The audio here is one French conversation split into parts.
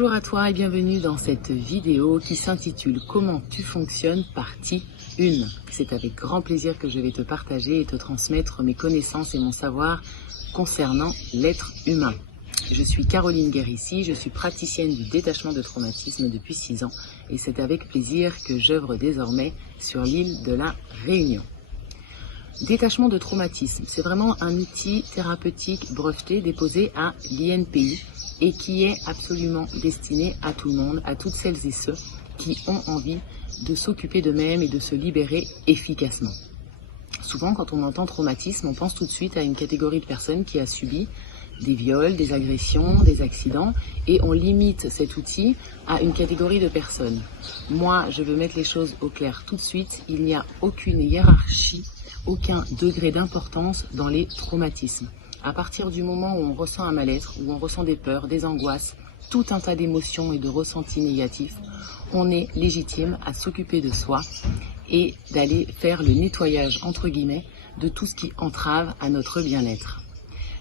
Bonjour à toi et bienvenue dans cette vidéo qui s'intitule Comment tu fonctionnes, partie 1. C'est avec grand plaisir que je vais te partager et te transmettre mes connaissances et mon savoir concernant l'être humain. Je suis Caroline Guérissi, je suis praticienne du détachement de traumatisme depuis 6 ans et c'est avec plaisir que j'œuvre désormais sur l'île de la Réunion. Détachement de traumatisme, c'est vraiment un outil thérapeutique breveté déposé à l'INPI et qui est absolument destiné à tout le monde, à toutes celles et ceux qui ont envie de s'occuper d'eux-mêmes et de se libérer efficacement. Souvent, quand on entend traumatisme, on pense tout de suite à une catégorie de personnes qui a subi des viols, des agressions, des accidents, et on limite cet outil à une catégorie de personnes. Moi, je veux mettre les choses au clair tout de suite, il n'y a aucune hiérarchie, aucun degré d'importance dans les traumatismes. À partir du moment où on ressent un mal-être, où on ressent des peurs, des angoisses, tout un tas d'émotions et de ressentis négatifs, on est légitime à s'occuper de soi et d'aller faire le nettoyage, entre guillemets, de tout ce qui entrave à notre bien-être.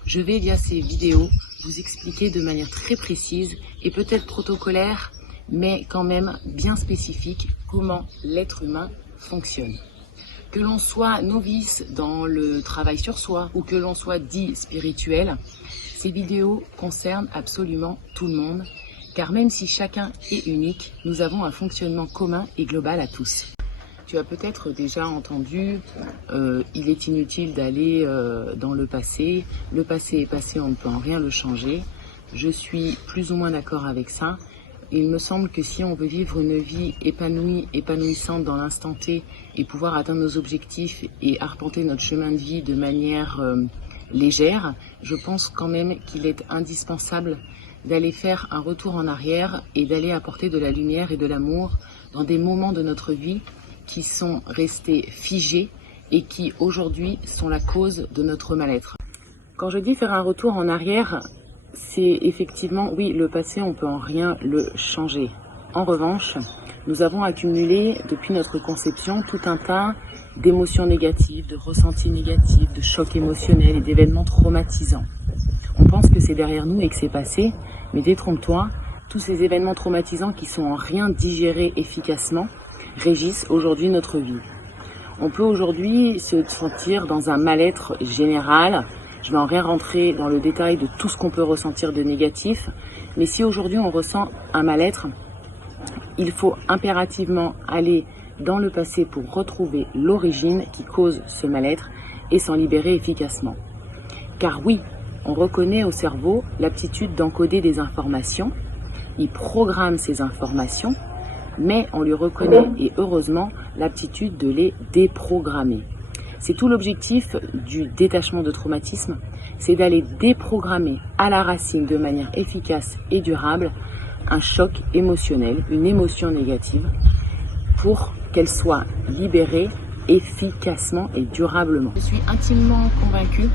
Je vais, via ces vidéos, vous expliquer de manière très précise et peut-être protocolaire, mais quand même bien spécifique, comment l'être humain fonctionne. Que l'on soit novice dans le travail sur soi ou que l'on soit dit spirituel, ces vidéos concernent absolument tout le monde, car même si chacun est unique, nous avons un fonctionnement commun et global à tous. Tu as peut-être déjà entendu, il est inutile d'aller dans le passé est passé, on ne peut en rien le changer. Je suis plus ou moins d'accord avec ça. Il me semble que si on veut vivre une vie épanouie, épanouissante dans l'instant T et pouvoir atteindre nos objectifs et arpenter notre chemin de vie de manière légère, je pense quand même qu'il est indispensable d'aller faire un retour en arrière et d'aller apporter de la lumière et de l'amour dans des moments de notre vie qui sont restés figés et qui aujourd'hui sont la cause de notre mal-être. Quand je dis faire un retour en arrière, c'est effectivement, oui, le passé, on peut en rien le changer. En revanche, nous avons accumulé depuis notre conception tout un tas d'émotions négatives, de ressentis négatifs, de chocs émotionnels et d'événements traumatisants. On pense que c'est derrière nous et que c'est passé, mais détrompe-toi, tous ces événements traumatisants qui sont en rien digérés efficacement régissent aujourd'hui notre vie. On peut aujourd'hui se sentir dans un mal-être général. Je vais en rien rentrer dans le détail de tout ce qu'on peut ressentir de négatif, mais si aujourd'hui on ressent un mal-être, il faut impérativement aller dans le passé pour retrouver l'origine qui cause ce mal-être et s'en libérer efficacement. Car oui, on reconnaît au cerveau l'aptitude d'encoder des informations, il programme ces informations, mais on lui reconnaît, et heureusement, l'aptitude de les déprogrammer. C'est tout l'objectif du détachement de traumatisme, c'est d'aller déprogrammer à la racine de manière efficace et durable un choc émotionnel, une émotion négative, pour qu'elle soit libérée efficacement et durablement. Je suis intimement convaincue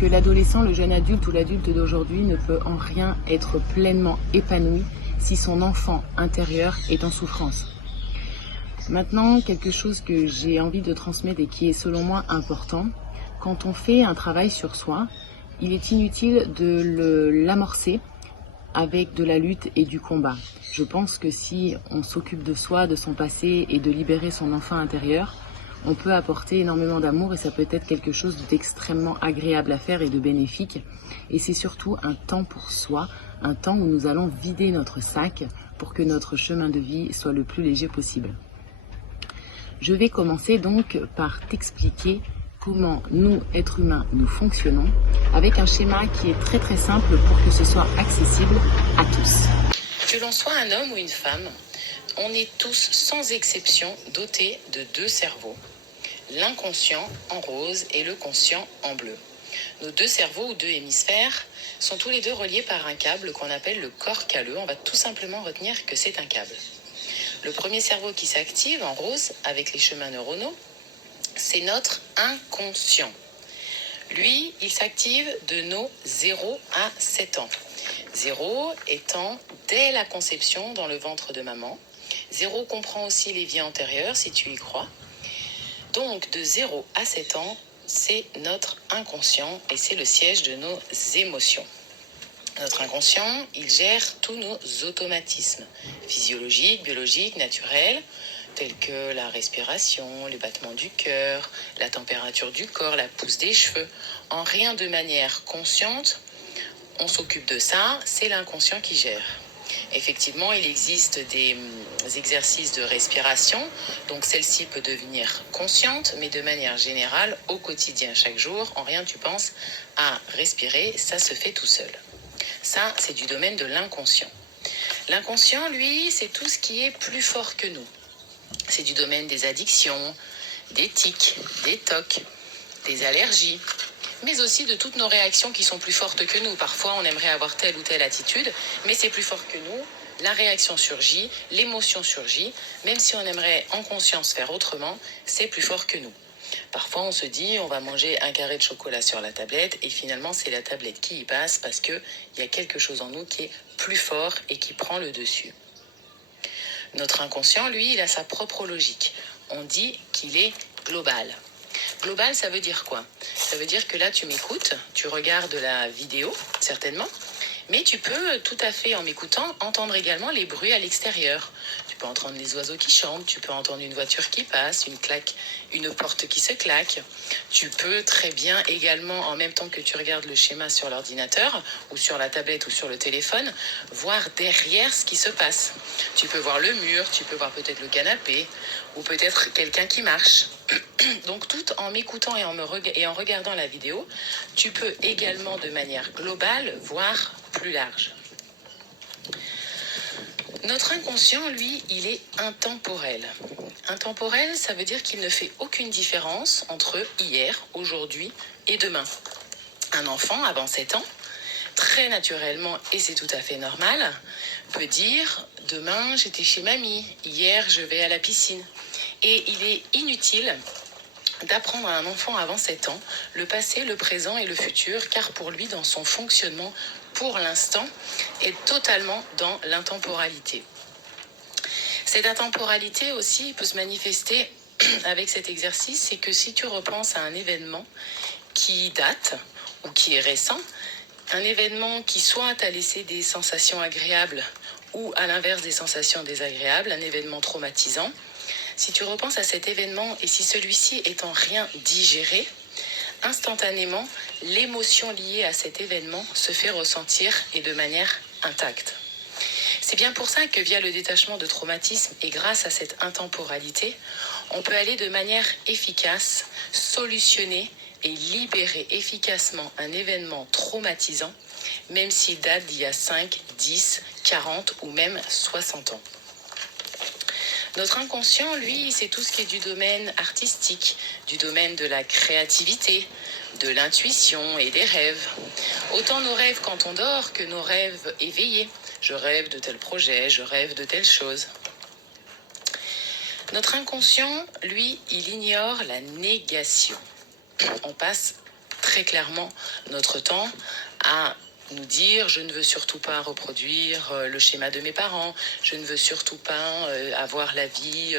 que l'adolescent, le jeune adulte ou l'adulte d'aujourd'hui ne peut en rien être pleinement épanoui si son enfant intérieur est en souffrance. Maintenant, quelque chose que j'ai envie de transmettre et qui est selon moi important, quand on fait un travail sur soi, il est inutile de l'amorcer avec de la lutte et du combat. Je pense que si on s'occupe de soi, de son passé et de libérer son enfant intérieur, on peut apporter énormément d'amour et ça peut être quelque chose d'extrêmement agréable à faire et de bénéfique. Et c'est surtout un temps pour soi, un temps où nous allons vider notre sac pour que notre chemin de vie soit le plus léger possible. Je vais commencer donc par t'expliquer comment nous, êtres humains, nous fonctionnons avec un schéma qui est très simple pour que ce soit accessible à tous. Que l'on soit un homme ou une femme, on est tous sans exception dotés de 2 cerveaux. L'inconscient en rose et le conscient en bleu. Nos 2 cerveaux ou 2 hémisphères sont tous les 2 reliés par un câble qu'on appelle le corps calleux. On va tout simplement retenir que c'est un câble. Le premier cerveau qui s'active en rose avec les chemins neuronaux, c'est notre inconscient. Lui, il s'active de nos 0 à 7 ans. 0 étant dès la conception dans le ventre de maman. 0 comprend aussi les vies antérieures, si tu y crois. Donc, de 0 à 7 ans, c'est notre inconscient et c'est le siège de nos émotions. Notre inconscient, il gère tous nos automatismes physiologiques, biologiques, naturels, tels que la respiration, les battements du cœur, la température du corps, la pousse des cheveux. En rien de manière consciente, on s'occupe de ça, c'est l'inconscient qui gère. Effectivement, il existe des exercices de respiration, donc celle-ci peut devenir consciente, mais de manière générale, au quotidien, chaque jour, en rien tu penses à respirer, ça se fait tout seul. Ça, c'est du domaine de l'inconscient. L'inconscient, lui, c'est tout ce qui est plus fort que nous. C'est du domaine des addictions, des tics, des tocs, des allergies, mais aussi de toutes nos réactions qui sont plus fortes que nous. Parfois, on aimerait avoir telle ou telle attitude, mais c'est plus fort que nous. La réaction surgit, l'émotion surgit, même si on aimerait en conscience faire autrement, c'est plus fort que nous. Parfois, on se dit, on va manger un carré de chocolat sur la tablette, et finalement, c'est la tablette qui y passe parce qu'il y a quelque chose en nous qui est plus fort et qui prend le dessus. Notre inconscient, lui, il a sa propre logique. On dit qu'il est global. Global, ça veut dire quoi? Ça veut dire que là, tu m'écoutes, tu regardes la vidéo, certainement, mais tu peux tout à fait, en m'écoutant, entendre également les bruits à l'extérieur. Tu peux entendre les oiseaux qui chantent, tu peux entendre une voiture qui passe, une porte qui se claque. Tu peux très bien également, en même temps que tu regardes le schéma sur l'ordinateur, ou sur la tablette, ou sur le téléphone, voir derrière ce qui se passe. Tu peux voir le mur, tu peux voir peut-être le canapé, ou peut-être quelqu'un qui marche. Donc tout en m'écoutant et en regardant la vidéo, tu peux également de manière globale voir plus large. Notre inconscient, lui, il est intemporel. Intemporel, ça veut dire qu'il ne fait aucune différence entre hier, aujourd'hui et demain. Un enfant, avant 7 ans, très naturellement, et c'est tout à fait normal, peut dire « Demain, j'étais chez mamie, hier, je vais à la piscine ». Et il est inutile d'apprendre à un enfant avant 7 ans le passé, le présent et le futur, car pour lui, dans son fonctionnement, pour l'instant, est totalement dans l'intemporalité. Cette intemporalité aussi peut se manifester avec cet exercice, c'est que si tu repenses à un événement qui date ou qui est récent, un événement qui soit t'a laissé des sensations agréables ou à l'inverse des sensations désagréables, un événement traumatisant, si tu repenses à cet événement et si celui-ci est en rien digéré, instantanément, l'émotion liée à cet événement se fait ressentir et de manière intacte. C'est bien pour ça que via le détachement de traumatisme et grâce à cette intemporalité, on peut aller de manière efficace, solutionner et libérer efficacement un événement traumatisant, même s'il date d'il y a 5, 10, 40 ou même 60 ans. Notre inconscient, lui, c'est tout ce qui est du domaine artistique, du domaine de la créativité, de l'intuition et des rêves. Autant nos rêves quand on dort que nos rêves éveillés. Je rêve de tel projet, je rêve de telle chose. Notre inconscient, lui, il ignore la négation. On passe très clairement notre temps à nous dire je ne veux surtout pas reproduire le schéma de mes parents, je ne veux surtout pas avoir la vie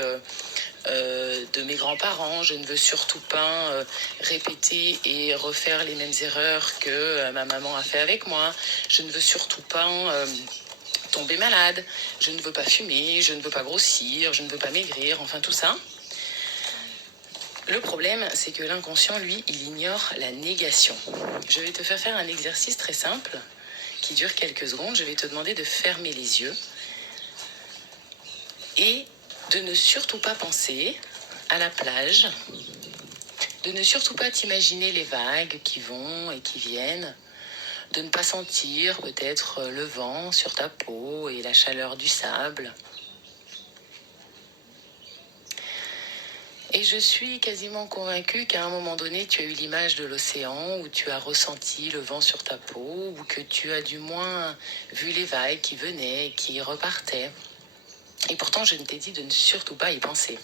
de mes grands-parents, je ne veux surtout pas répéter et refaire les mêmes erreurs que ma maman a fait avec moi, je ne veux surtout pas tomber malade, je ne veux pas fumer, je ne veux pas grossir, je ne veux pas maigrir, enfin tout ça. Le problème, c'est que l'inconscient, lui, il ignore la négation. Je vais te faire un exercice très simple qui dure quelques secondes. Je vais te demander de fermer les yeux et de ne surtout pas penser à la plage, de ne surtout pas t'imaginer les vagues qui vont et qui viennent, de ne pas sentir peut-être le vent sur ta peau et la chaleur du sable. Et je suis quasiment convaincue qu'à un moment donné, tu as eu l'image de l'océan, où tu as ressenti le vent sur ta peau, ou que tu as du moins vu les vagues qui venaient et qui repartaient. Et pourtant, je ne t'ai dit de ne surtout pas y penser.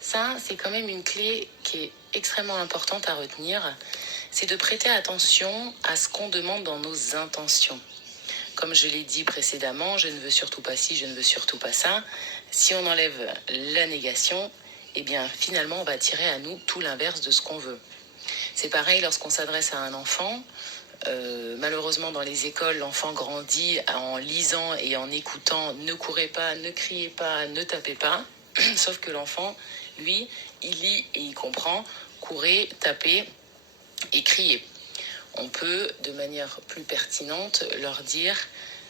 Ça, c'est quand même une clé qui est extrêmement importante à retenir. C'est de prêter attention à ce qu'on demande dans nos intentions. Comme je l'ai dit précédemment, je ne veux surtout pas ci, je ne veux surtout pas ça. Si on enlève la négation, eh bien, finalement, on va attirer à nous tout l'inverse de ce qu'on veut. C'est pareil lorsqu'on s'adresse à un enfant. Malheureusement, dans les écoles, l'enfant grandit en lisant et en écoutant « ne courez pas, ne criez pas, ne tapez pas ». Sauf que l'enfant, lui, il lit et il comprend « courez, tapez et criez ». On peut, de manière plus pertinente, leur dire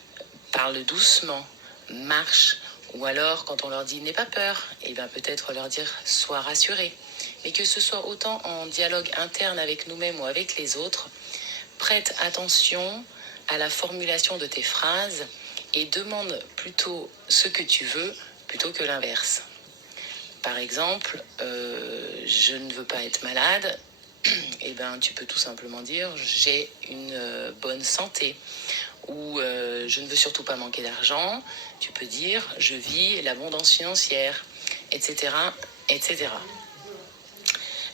« parle doucement, marche ». Ou alors, quand on leur dit « n'aie pas peur », et bien peut-être leur dire « sois rassuré ». Mais que ce soit autant en dialogue interne avec nous-mêmes ou avec les autres, prête attention à la formulation de tes phrases et demande plutôt ce que tu veux plutôt que l'inverse. Par exemple, je ne veux pas être malade, et ben tu peux tout simplement dire j'ai une bonne santé. Ou je ne veux surtout pas manquer d'argent, tu peux dire je vis l'abondance financière, etc., etc.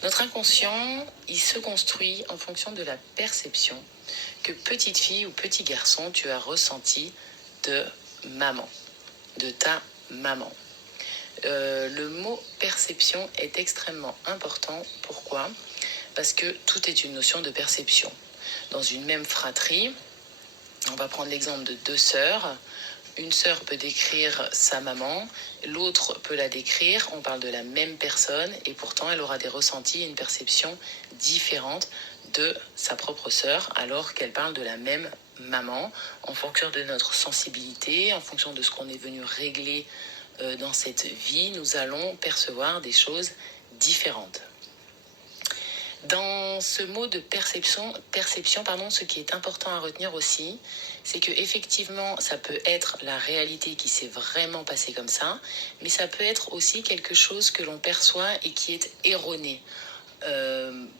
Notre inconscient, il se construit en fonction de la perception que petite fille ou petit garçon tu as ressenti de maman, de ta maman. Le mot perception est extrêmement important. Pourquoi ? Parce que tout est une notion de perception. Dans une même fratrie, on va prendre l'exemple de deux sœurs. Une sœur peut décrire sa maman, l'autre peut la décrire, on parle de la même personne et pourtant elle aura des ressentis et une perception différente de sa propre sœur alors qu'elle parle de la même maman. En fonction de notre sensibilité, en fonction de ce qu'on est venu régler dans cette vie, nous allons percevoir des choses différentes. Dans ce mot de perception, ce qui est important à retenir aussi, c'est que effectivement, ça peut être la réalité qui s'est vraiment passée comme ça, mais ça peut être aussi quelque chose que l'on perçoit et qui est erroné.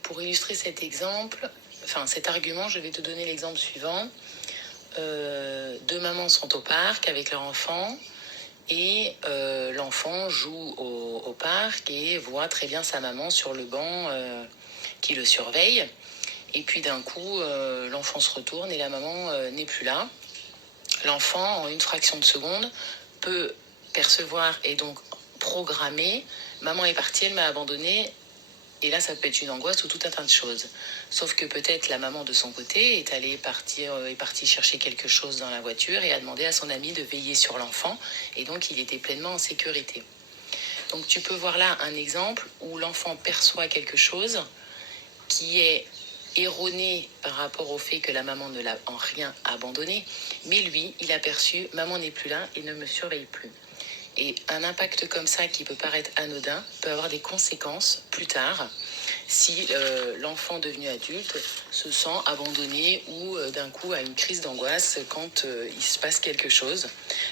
Pour illustrer cet argument, je vais te donner l'exemple suivant. Deux mamans sont au parc avec leur enfant et l'enfant joue au parc et voit très bien sa maman sur le banc qui le surveille. Et puis d'un coup, l'enfant se retourne et la maman n'est plus là. L'enfant, en une fraction de seconde, peut percevoir et donc programmer « maman est partie, elle m'a abandonné ». Et là, ça peut être une angoisse ou tout un tas de choses. Sauf que peut-être la maman de son côté est partie chercher quelque chose dans la voiture et a demandé à son ami de veiller sur l'enfant. Et donc, il était pleinement en sécurité. Donc, tu peux voir là un exemple où l'enfant perçoit quelque chose qui est erroné par rapport au fait que la maman ne l'a en rien abandonné. Mais lui, il a perçu « maman n'est plus là et ne me surveille plus ». Et un impact comme ça qui peut paraître anodin peut avoir des conséquences plus tard si l'enfant devenu adulte se sent abandonné ou d'un coup a une crise d'angoisse quand il se passe quelque chose.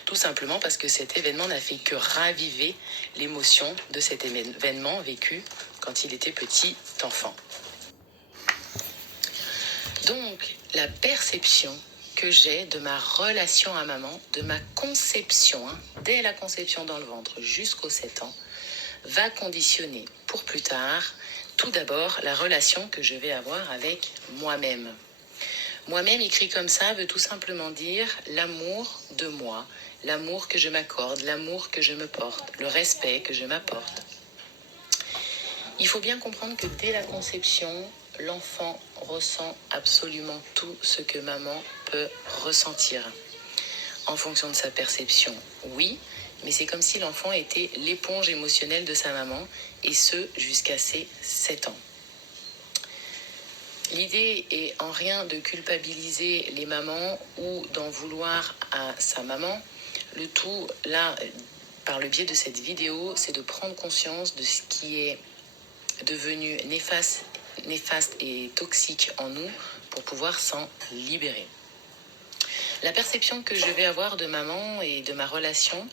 Tout simplement parce que cet événement n'a fait que raviver l'émotion de cet événement vécu quand il était petit enfant. Donc, la perception que j'ai de ma relation à maman, de ma conception, dès la conception dans le ventre jusqu'aux 7 ans, va conditionner pour plus tard, tout d'abord, la relation que je vais avoir avec moi-même. Moi-même, écrit comme ça, veut tout simplement dire l'amour de moi, l'amour que je m'accorde, l'amour que je me porte, le respect que je m'apporte. Il faut bien comprendre que dès la conception, l'enfant ressent absolument tout ce que maman peut ressentir. En fonction de sa perception, oui, mais c'est comme si l'enfant était l'éponge émotionnelle de sa maman, et ce, jusqu'à ses 7 ans. L'idée est en rien de culpabiliser les mamans ou d'en vouloir à sa maman. Le tout, là, par le biais de cette vidéo, c'est de prendre conscience de ce qui est devenu néfaste et toxique en nous pour pouvoir s'en libérer. La perception que je vais avoir de maman et de ma relation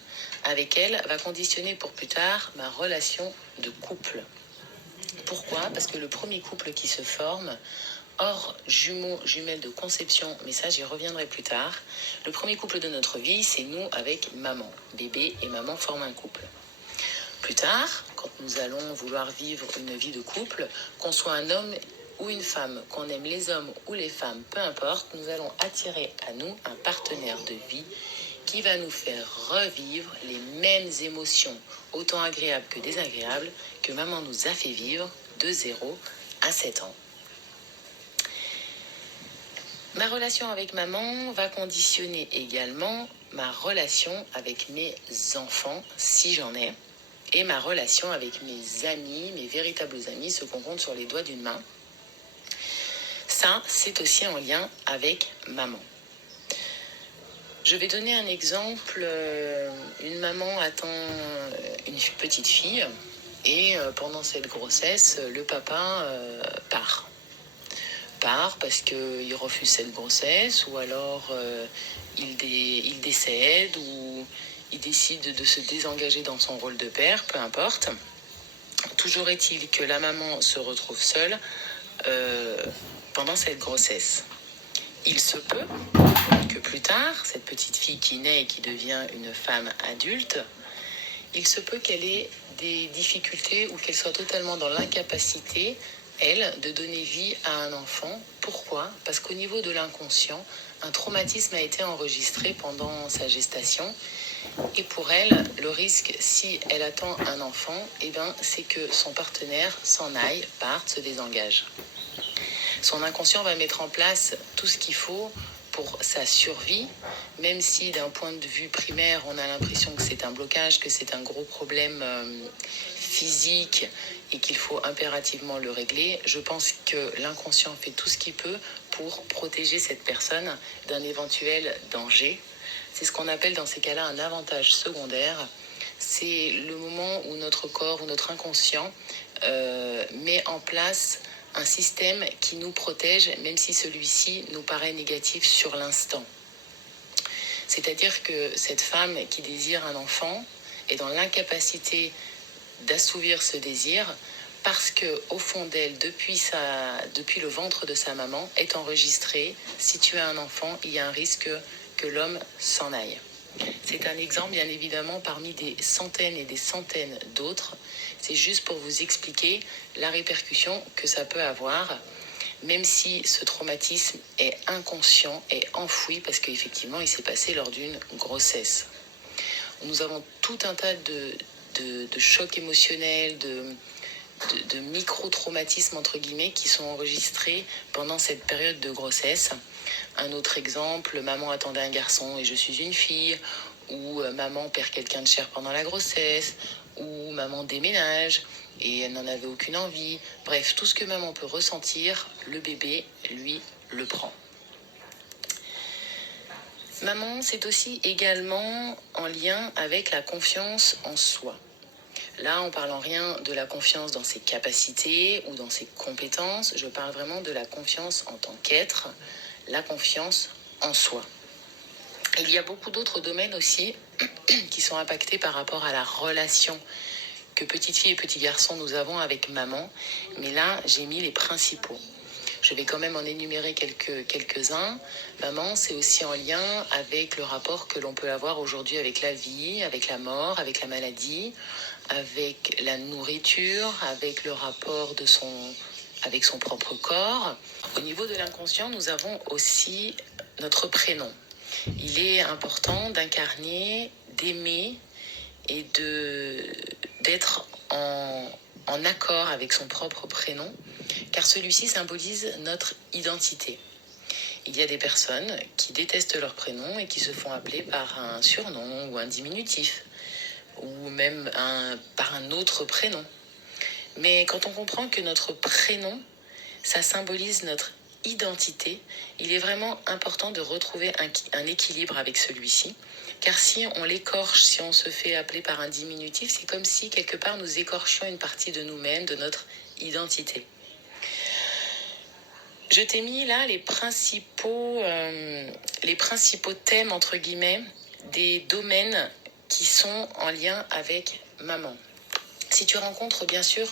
avec elle va conditionner pour plus tard ma relation de couple. Pourquoi ? Parce que le premier couple qui se forme, hors jumelles de conception, mais ça j'y reviendrai plus tard, le premier couple de notre vie, c'est nous avec maman. Bébé et maman forment un couple. Plus tard, quand nous allons vouloir vivre une vie de couple, qu'on soit un homme ou une femme, qu'on aime les hommes ou les femmes, peu importe, nous allons attirer à nous un partenaire de vie qui va nous faire revivre les mêmes émotions, autant agréables que désagréables, que maman nous a fait vivre de 0 à 7 ans. Ma relation avec maman va conditionner également ma relation avec mes enfants, si j'en ai, et ma relation avec mes amis, mes véritables amis, ceux qu'on compte sur les doigts d'une main. Ça, c'est aussi en lien avec maman. Je vais donner un exemple. Une maman attend une petite fille et pendant cette grossesse, le papa part parce qu'il refuse cette grossesse ou alors il décède ou il décide de se désengager dans son rôle de père, peu importe. Toujours est-il que la maman se retrouve seule pendant cette grossesse. Il se peut que plus tard, cette petite fille qui naît et qui devient une femme adulte, il se peut qu'elle ait des difficultés ou qu'elle soit totalement dans l'incapacité, elle, de donner vie à un enfant. Pourquoi ? Parce qu'au niveau de l'inconscient, un traumatisme a été enregistré pendant sa gestation. Et pour elle, le risque, si elle attend un enfant, c'est que son partenaire s'en aille, parte, se désengage. Son inconscient va mettre en place tout ce qu'il faut pour sa survie, même si d'un point de vue primaire, on a l'impression que c'est un blocage, que c'est un gros problème physique et qu'il faut impérativement le régler. Je pense que l'inconscient fait tout ce qu'il peut pour protéger cette personne d'un éventuel danger. C'est ce qu'on appelle dans ces cas-là un avantage secondaire. C'est le moment où notre corps ou notre inconscient met en place un système qui nous protège, même si celui-ci nous paraît négatif sur l'instant. C'est-à-dire que cette femme qui désire un enfant est dans l'incapacité d'assouvir ce désir parce qu'au fond d'elle, depuis le ventre de sa maman, est enregistré, si tu as un enfant, il y a un risque que l'homme s'en aille. C'est un exemple, bien évidemment, parmi des centaines et des centaines d'autres. C'est juste pour vous expliquer la répercussion que ça peut avoir, même si ce traumatisme est inconscient, est enfoui, parce qu'effectivement, il s'est passé lors d'une grossesse. Nous avons tout un tas de chocs émotionnels, de micro-traumatismes, entre guillemets, qui sont enregistrés pendant cette période de grossesse. Un autre exemple, maman attendait un garçon et je suis une fille, ou maman perd quelqu'un de cher pendant la grossesse, ou maman déménage et elle n'en avait aucune envie. Bref, tout ce que maman peut ressentir, le bébé, lui, le prend. Maman, c'est aussi également en lien avec la confiance en soi. Là, on parle en rien de la confiance dans ses capacités ou dans ses compétences. Je parle vraiment de la confiance en tant qu'être, la confiance en soi. Il y a beaucoup d'autres domaines aussi qui sont impactés par rapport à la relation que petite fille et petit garçon nous avons avec maman. Mais là, j'ai mis les principaux. Je vais quand même en énumérer quelques-uns. Maman, c'est aussi en lien avec le rapport que l'on peut avoir aujourd'hui avec la vie, avec la mort, avec la maladie, avec la nourriture, avec le rapport avec son propre corps. Au niveau de l'inconscient, nous avons aussi notre prénom. Il est important d'incarner, d'aimer et d'être en accord avec son propre prénom, car celui-ci symbolise notre identité. Il y a des personnes qui détestent leur prénom et qui se font appeler par un surnom ou un diminutif, ou même par un autre prénom. Mais quand on comprend que notre prénom, ça symbolise notre identité, il est vraiment important de retrouver un équilibre avec celui-ci, car si on l'écorche, si on se fait appeler par un diminutif, c'est comme si quelque part nous écorchions une partie de nous-mêmes, de notre identité. Je t'ai mis là les principaux thèmes, entre guillemets, des domaines qui sont en lien avec maman. Si tu rencontres bien sûr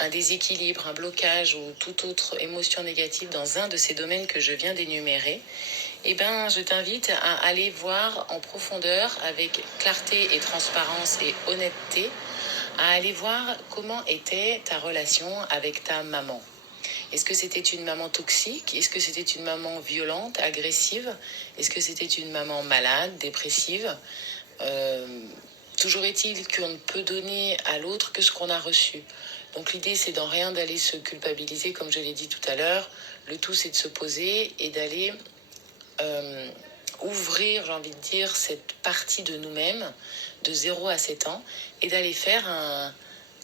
un déséquilibre, un blocage ou toute autre émotion négative dans un de ces domaines que je viens d'énumérer, je t'invite à aller voir en profondeur, avec clarté et transparence et honnêteté, à aller voir comment était ta relation avec ta maman. Est-ce que c'était une maman toxique ? Est-ce que c'était une maman violente, agressive ? Est-ce que c'était une maman malade, dépressive ? Toujours est-il qu'on ne peut donner à l'autre que ce qu'on a reçu. Donc l'idée, c'est d'en rien d'aller se culpabiliser, comme je l'ai dit tout à l'heure. Le tout, c'est de se poser et d'aller ouvrir, j'ai envie de dire, cette partie de nous-mêmes de 0 à 7 ans et d'aller faire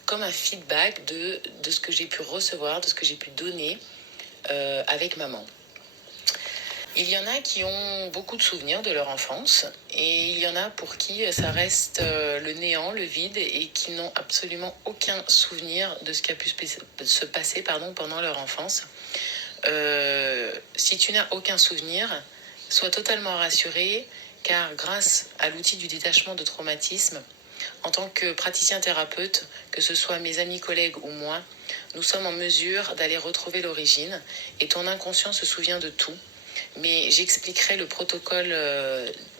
comme un feedback de ce que j'ai pu recevoir, de ce que j'ai pu donner avec maman. Il y en a qui ont beaucoup de souvenirs de leur enfance et il y en a pour qui ça reste le néant, le vide et qui n'ont absolument aucun souvenir de ce qui a pu se passer pendant leur enfance. Si tu n'as aucun souvenir, sois totalement rassuré car grâce à l'outil du détachement de traumatisme, en tant que praticien thérapeute, que ce soit mes amis, collègues ou moi, nous sommes en mesure d'aller retrouver l'origine et ton inconscient se souvient de tout. Mais j'expliquerai le protocole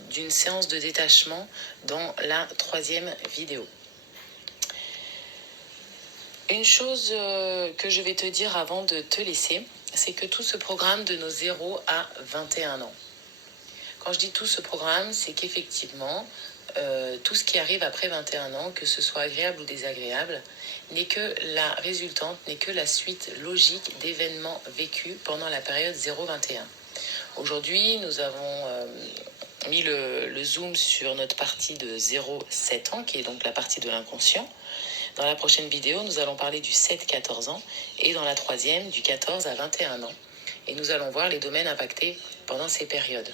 d'une séance de détachement dans la 3e vidéo. Une chose que je vais te dire avant de te laisser, c'est que tout ce programme de nos 0 à 21 ans. Quand je dis tout ce programme, c'est qu'effectivement, tout ce qui arrive après 21 ans, que ce soit agréable ou désagréable, n'est que la résultante, n'est que la suite logique d'événements vécus pendant la période 0-21. Aujourd'hui, nous avons mis le zoom sur notre partie de 0-7 ans, qui est donc la partie de l'inconscient. Dans la prochaine vidéo, nous allons parler du 7-14 ans et dans la 3e, du 14 à 21 ans. Et nous allons voir les domaines impactés pendant ces périodes.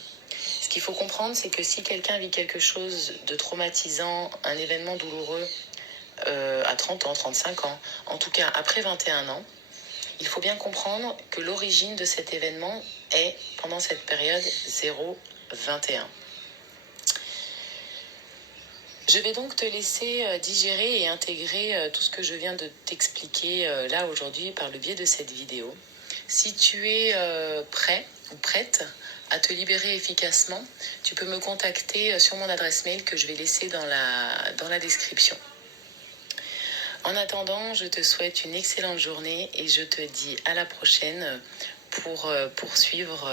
Ce qu'il faut comprendre, c'est que si quelqu'un vit quelque chose de traumatisant, un événement douloureux à 30 ans, 35 ans, en tout cas après 21 ans, il faut bien comprendre que l'origine de cet événement est pendant cette période 0-21. Je vais donc te laisser digérer et intégrer tout ce que je viens de t'expliquer là aujourd'hui par le biais de cette vidéo. Si tu es prêt ou prête à te libérer efficacement, tu peux me contacter sur mon adresse mail que je vais laisser dans la description. En attendant, je te souhaite une excellente journée et je te dis à la prochaine pour poursuivre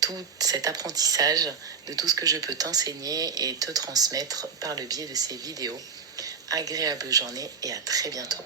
tout cet apprentissage de tout ce que je peux t'enseigner et te transmettre par le biais de ces vidéos. Agréable journée et à très bientôt.